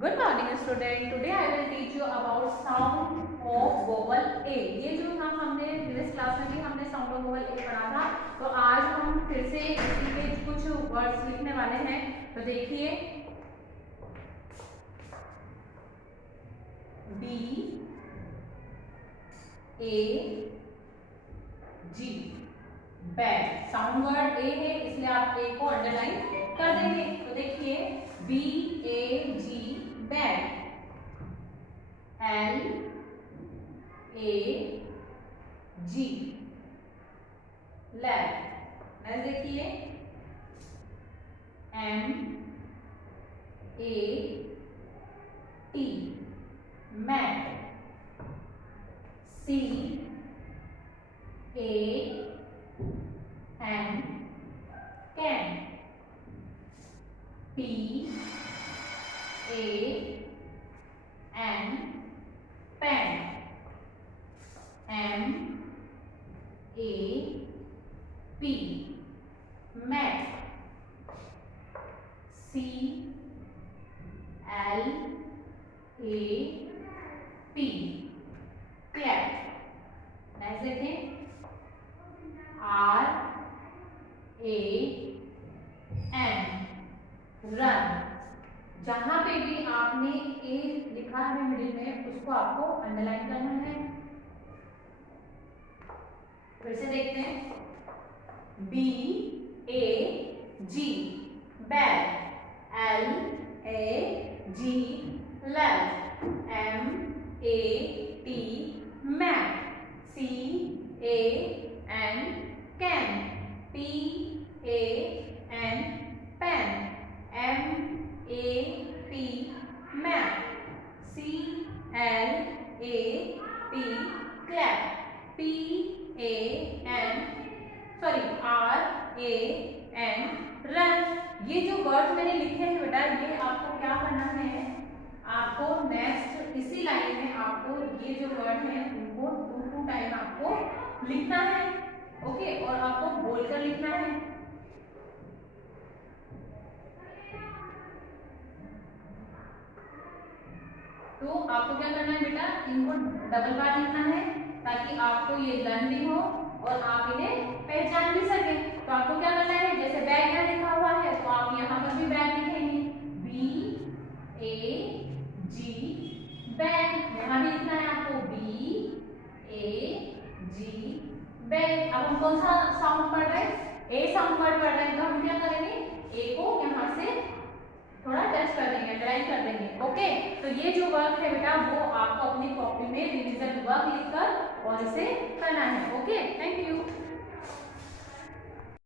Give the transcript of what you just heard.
Good morning student. Today I will teach you about sound of vowel A. ये जो हमने previous class में भी हमने साउंड ऑफ वोवल A पढ़ा था, तो आज हम फिर से इसी पे कुछ वर्ड्स लिखने वाले हैं। तो देखिए B A G bag. Sound word A है इसलिए आप A को अंडरलाइन कर देंगे। तो देखिए B A G bag, L A G lab. Next देखिए M A T mat, C A N can, P A N pen, M A P map, C L A P clap. Next देखें R A N run. जहां पे भी आपने ए लिखा है middle में उसको आपको अंडरलाइन करना है। फिर से देखते हैं B A G bag, L A G lab, M A T mat, C A N can, P A N pen, M A P map, C L A P clap, P A N R A N run. ये जो word मैंने लिखे हैं बेटा, ये आपको क्या करना है, आपको नेक्स्ट इसी लाइन में आपको ये जो वर्ड है उनको 2 टाइम आपको लिखना है। ओके, और आपको बोलकर लिखना है। तो आपको क्या करना है बेटा, इनको डबल बार लिखना है ताकि आपको ये लर्न भी हो और आप इन्हें पहचान भी सके। तो आपको क्या करना है, जैसे बैग यहाँ लिखा हुआ है तो आप यहाँ पर भी बैग लिखेंगे, B A G बैग। यहाँ भी लिखना है आपको B A G बैग। अब हम कौन सा साउंड पढ़ रहे हैं, ए साउंड वर्ड पढ़ रहे हैं, तो हम क्या करेंगे, ए को यहाँ से थोड़ा टच कर देंगे, ड्राइव कर देंगे। ओके, तो ये जो वर्क है बेटा वो आपको अपनी कॉपी में रिवीजन वर्क लिखकर और इसे करना है। ओके,